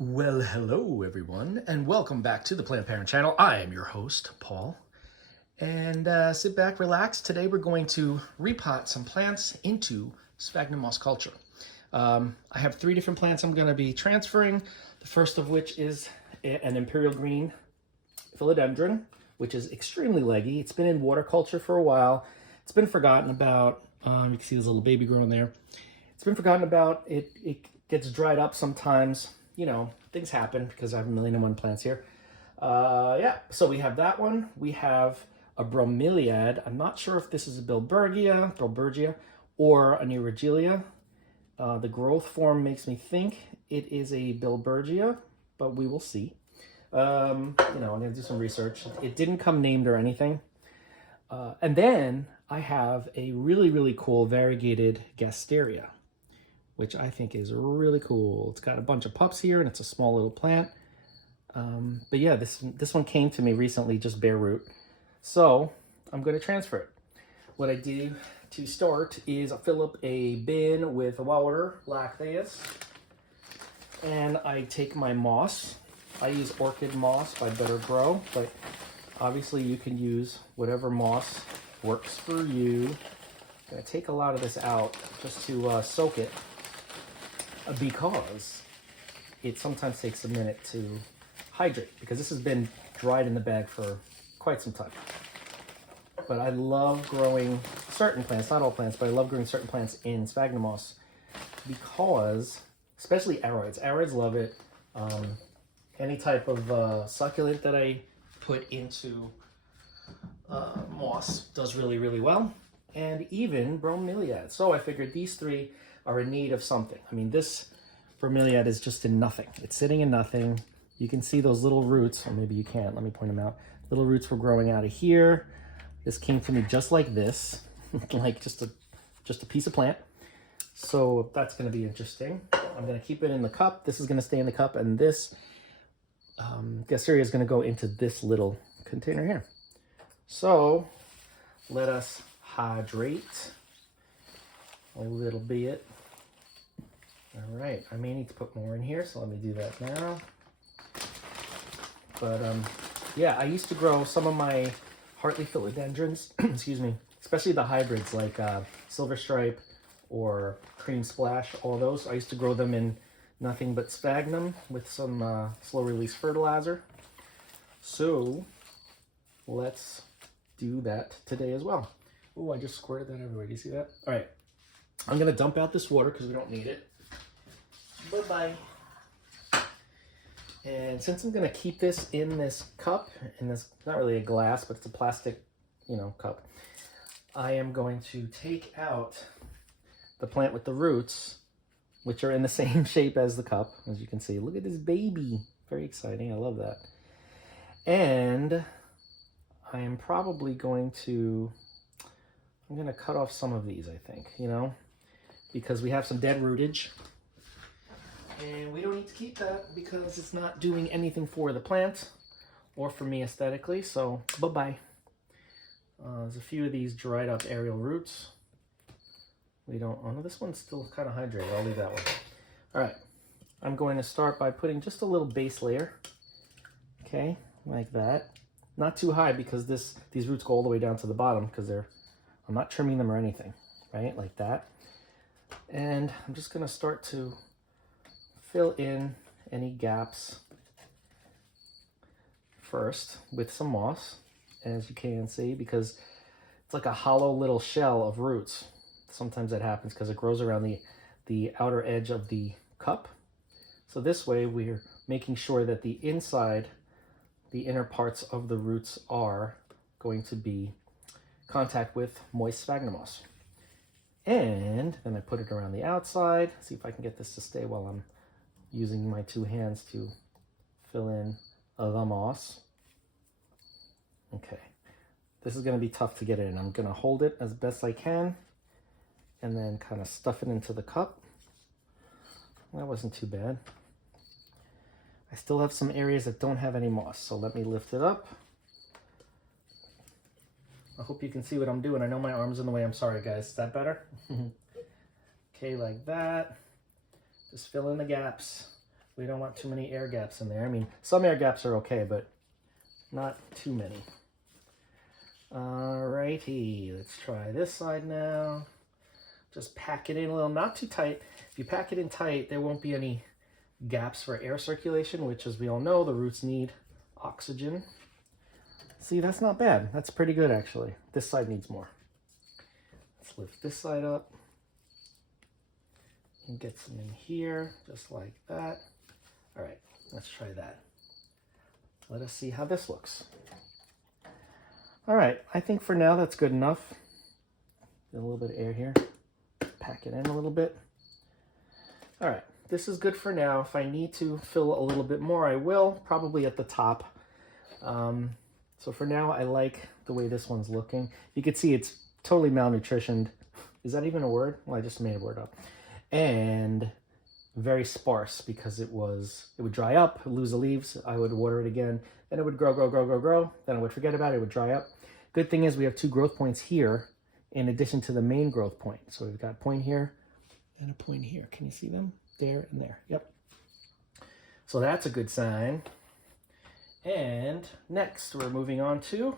Well, hello everyone, and welcome back to the Plant Parent Channel. I am your host, Paul. And sit back, relax. Today we're going to repot some plants into sphagnum moss culture. I have 3 different plants I'm going to be transferring. The first of which is an imperial green philodendron, which is extremely leggy. It's been in water culture for a while. It's been forgotten about. You can see this little baby growing there. It's been forgotten about. It gets dried up sometimes. You know, things happen because I have 1,000,001 plants here. Yeah, so we have that one. We have a Bromeliad. I'm not sure if this is a Bilbergia, or a Neurogelia. The growth form makes me think it is a Bilbergia, but we will see. You know, I'm going to do some research. It didn't come named or anything. And then I have a really, really cool variegated Gasteria, which I think is really cool. It's got a bunch of pups here, and it's a small little plant. But yeah, this one came to me recently, just bare root. So I'm going to transfer it. What I do to start is I fill up a bin with a water, lacteus, and I take my moss. I use orchid moss by Better Grow, but obviously you can use whatever moss works for you. I'm going to take a lot of this out just to soak it, because it sometimes takes a minute to hydrate, because this has been dried in the bag for quite some time. But I love growing certain plants, not all plants, but I love growing certain plants in sphagnum moss because, especially aroids. Aroids love it. Any type of succulent that I put into moss does really, really well. And even bromeliad. So I figured these 3 are in need of something. I mean, this bromeliad is just in nothing. It's sitting in nothing. You can see those little roots, or maybe you can't. Let me point them out. Little roots were growing out of here. This came to me just like this, like just a piece of plant. So that's going to be interesting. I'm going to keep it in the cup. This is going to stay in the cup, and this Gasteria is going to go into this little container here. So let us hydrate a little bit. All right, I may need to put more in here, so let me do that now. But yeah, I used to grow some of my Hartley philodendrons, excuse me, especially the hybrids like Silver Stripe or Cream Splash, all those. I used to grow them in nothing but sphagnum with some slow release fertilizer. So let's do that today as well. Oh, I just squirted that everywhere. Do you see that? All right, I'm gonna dump out this water because we don't need it. Bye-bye. And since I'm gonna keep this in this cup, and this not really a glass, but it's a plastic, cup, I am going to take out the plant with the roots, which are in the same shape as the cup, as you can see. Look at this baby. Very exciting. I love that. And I am probably going to, I'm gonna cut off some of these, I think, because we have some dead rootage. And we don't need to keep that because it's not doing anything for the plant or for me aesthetically, so bye-bye. There's a few of these dried up aerial roots. We don't, oh no, this one's still kind of hydrated. I'll leave that one. All right, I'm going to start by putting just a little base layer, okay, like that. Not too high because these roots go all the way down to the bottom because I'm not trimming them or anything, right, like that. And I'm just gonna start to fill in any gaps first with some moss, as you can see, because it's like a hollow little shell of roots. Sometimes that happens because it grows around the outer edge of the cup. So this way we're making sure that the inside, the inner parts of the roots are going to be contact with moist sphagnum moss. And then I put it around the outside. See if I can get this to stay while I'm using my 2 hands to fill in the moss. Okay, this is going to be tough to get in. I'm going to hold it as best I can and then kind of stuff it into the cup. That wasn't too bad. I still have some areas that don't have any moss, so let me lift it up. I hope you can see what I'm doing. I know my arm's in the way. I'm sorry, guys. Is that better? Okay, like that. Just fill in the gaps We don't want too many air gaps in there. I mean, some air gaps are okay, but not too many. Alrighty, let's try this side now. Just pack it in a little, not too tight. If you pack it in tight, there won't be any gaps for air circulation, which, as we all know, the roots need oxygen. See, that's not bad. That's pretty good, actually. This side needs more. Let's lift this side up and get some in here, just like that. All right, let's try that. Let us see how this looks. All right, I think for now that's good enough. Get a little bit of air here. Pack it in a little bit. All right, this is good for now. If I need to fill a little bit more, I will, probably at the top. So for now, I like the way this one's looking. You can see it's totally malnutritioned. Is that even a word? Well, I just made a word up. And very sparse because it would dry up, lose the leaves. I would water it again. Then it would grow. Then I would forget about it. It would dry up. Good thing is we have 2 growth points here in addition to the main growth point. So we've got a point here and a point here. Can you see them? There and there. Yep. So that's a good sign. And next we're moving on to,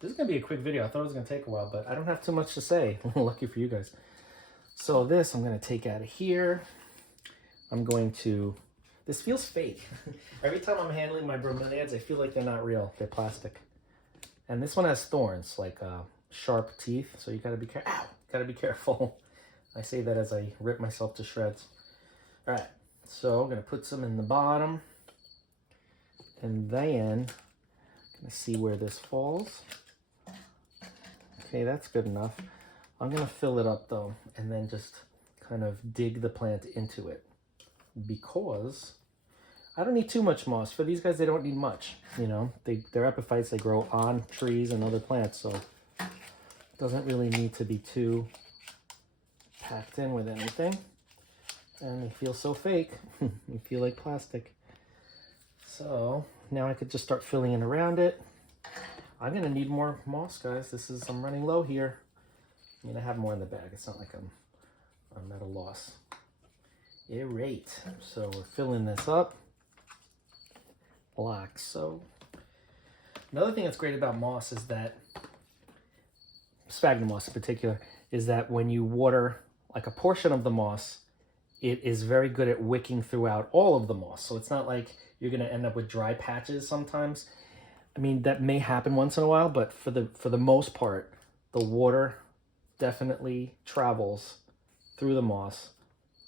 this is going to be a quick video. I thought it was going to take a while, but I don't have too much to say. Lucky for you guys. So this I'm going to take out of here. I'm going to, this feels fake. Every time I'm handling my bromeliads, I feel like they're not real. They're plastic. And this one has thorns, like sharp teeth. So you got to be careful. Ow! Got to be careful. I say that as I rip myself to shreds. All right. So I'm going to put some in the bottom. And then I'm going to see where this falls. Okay, that's good enough. I'm going to fill it up though, and then just kind of dig the plant into it, because I don't need too much moss. For these guys, they don't need much. You know, they're epiphytes. They grow on trees and other plants, so it doesn't really need to be too packed in with anything. And they feel so fake. You feel like plastic. So now I could just start filling in around it. I'm going to need more moss, guys. I'm running low here. I mean, I have more in the bag. It's not like I'm at a loss. Alright, so we're filling this up like so. Another thing that's great about moss is that, sphagnum moss in particular, is that when you water like a portion of the moss, it is very good at wicking throughout all of the moss. So it's not like you're going to end up with dry patches sometimes. I mean, that may happen once in a while, but for the most part, the water definitely travels through the moss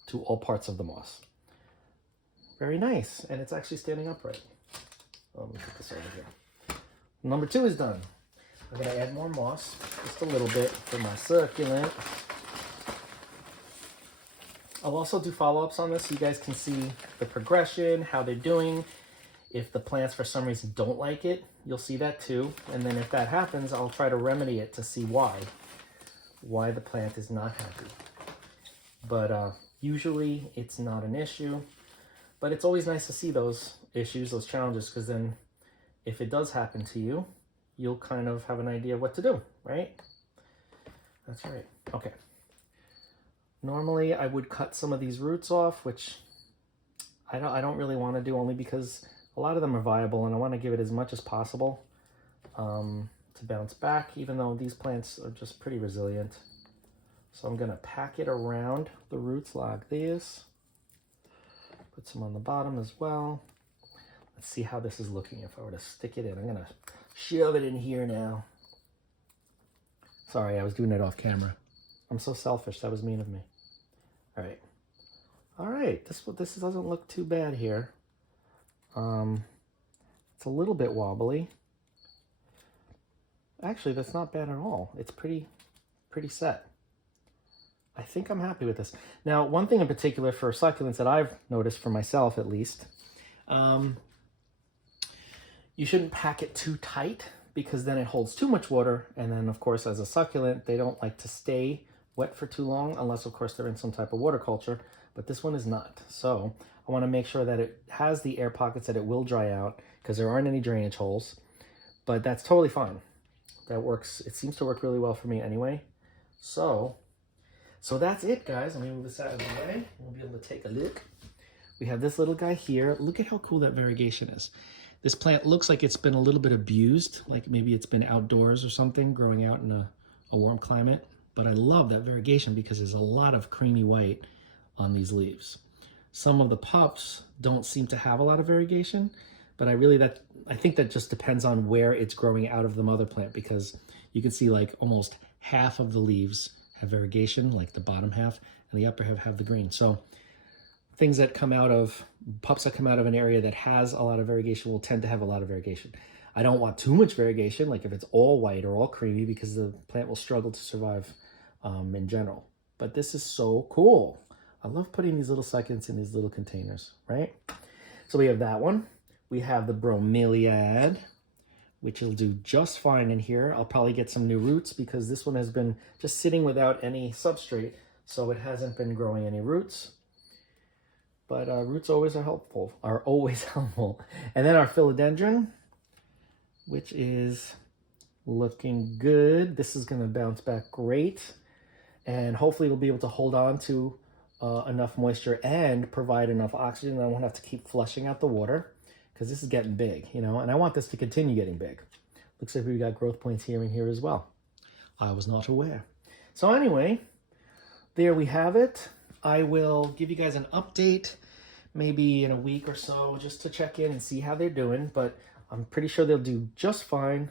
to all parts of the moss. Very nice. And it's actually standing upright. Let me put this over here. Number 2 is done. I'm going to add more moss, just a little bit for my succulent. I'll also do follow-ups on this so you guys can see the progression, how they're doing. If the plants for some reason don't like it, you'll see that too. And then if that happens, I'll try to remedy it to see why the plant is not happy. But usually it's not an issue. But it's always nice to see those issues, those challenges, because then if it does happen to you, you'll kind of have an idea of what to do, right? That's right. Okay. Normally I would cut some of these roots off, which I don't really want to do, only because a lot of them are viable and I want to give it as much as possible to bounce back, even though these plants are just pretty resilient. So I'm going to pack it around the roots like this. Put some on the bottom as well. Let's see how this is looking if I were to stick it in. I'm going to shove it in here now. Sorry, I was doing it off camera. I'm so selfish. That was mean of me. All right. All right. This doesn't look too bad here. It's a little bit wobbly. Actually, that's not bad at all. It's pretty set. I think I'm happy with this. Now, one thing in particular for succulents that I've noticed for myself, at least, you shouldn't pack it too tight, because then it holds too much water. And then, of course, as a succulent, they don't like to stay wet for too long, unless, of course, they're in some type of water culture. But this one is not. So I want to make sure that it has the air pockets that it will dry out, because there aren't any drainage holes. But that's totally fine. That works. It seems to work really well for me anyway. So that's it, guys. Let me move this out of the way. We'll be able to take a look. We have this little guy here. Look at how cool that variegation is. This plant looks like it's been a little bit abused, like maybe it's been outdoors or something, growing out in a warm climate. But I love that variegation because there's a lot of creamy white on these leaves. Some of the pups don't seem to have a lot of variegation, but I think that just depends on where it's growing out of the mother plant, because you can see like almost half of the leaves have variegation, like the bottom half, and the upper half have the green. So pups that come out of an area that has a lot of variegation will tend to have a lot of variegation. I don't want too much variegation, like if it's all white or all creamy, because the plant will struggle to survive in general. But this is so cool. I love putting these little succulents in these little containers, right? So we have that one. We have the Bromeliad, which will do just fine in here. I'll probably get some new roots because this one has been just sitting without any substrate, so it hasn't been growing any roots. But roots always are helpful. And then our Philodendron, which is looking good. This is going to bounce back great, and hopefully it'll be able to hold on to enough moisture and provide enough oxygen. I won't have to keep flushing out the water because this is getting big, you know, and I want this to continue getting big. Looks like we got growth points here and here as well. I was not aware. So anyway, there we have it. I will give you guys an update maybe in a week or so just to check in and see how they're doing, but I'm pretty sure they'll do just fine,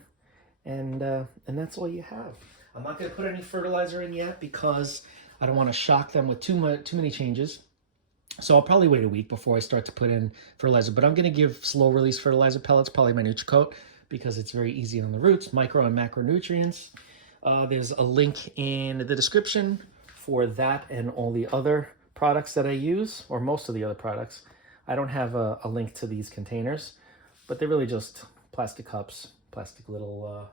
and that's all you have. I'm not going to put any fertilizer in yet because I don't want to shock them with too many changes. So I'll probably wait a week before I start to put in fertilizer, but I'm going to give slow release fertilizer pellets, probably my NutriCoat, because it's very easy on the roots, micro and macronutrients. There's a link in the description for that and all the other products that I use, or most of the other products. I don't have a link to these containers, but they're really just plastic cups, plastic little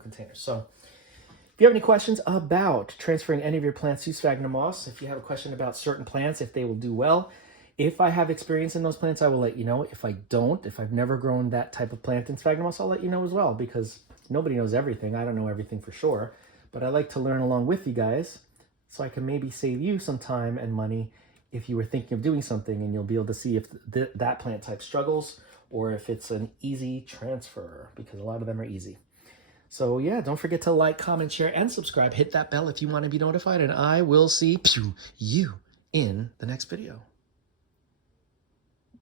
containers. So if you have any questions about transferring any of your plants to sphagnum moss, if you have a question about certain plants, if they will do well, if I have experience in those plants, I will let you know. If I don't, if I've never grown that type of plant in sphagnum moss, I'll let you know as well, because nobody knows everything. I don't know everything for sure, but I like to learn along with you guys so I can maybe save you some time and money if you were thinking of doing something, and you'll be able to see if that plant type struggles or if it's an easy transfer, because a lot of them are easy. So yeah, don't forget to like, comment, share, and subscribe. Hit that bell if you want to be notified, and I will see you in the next video.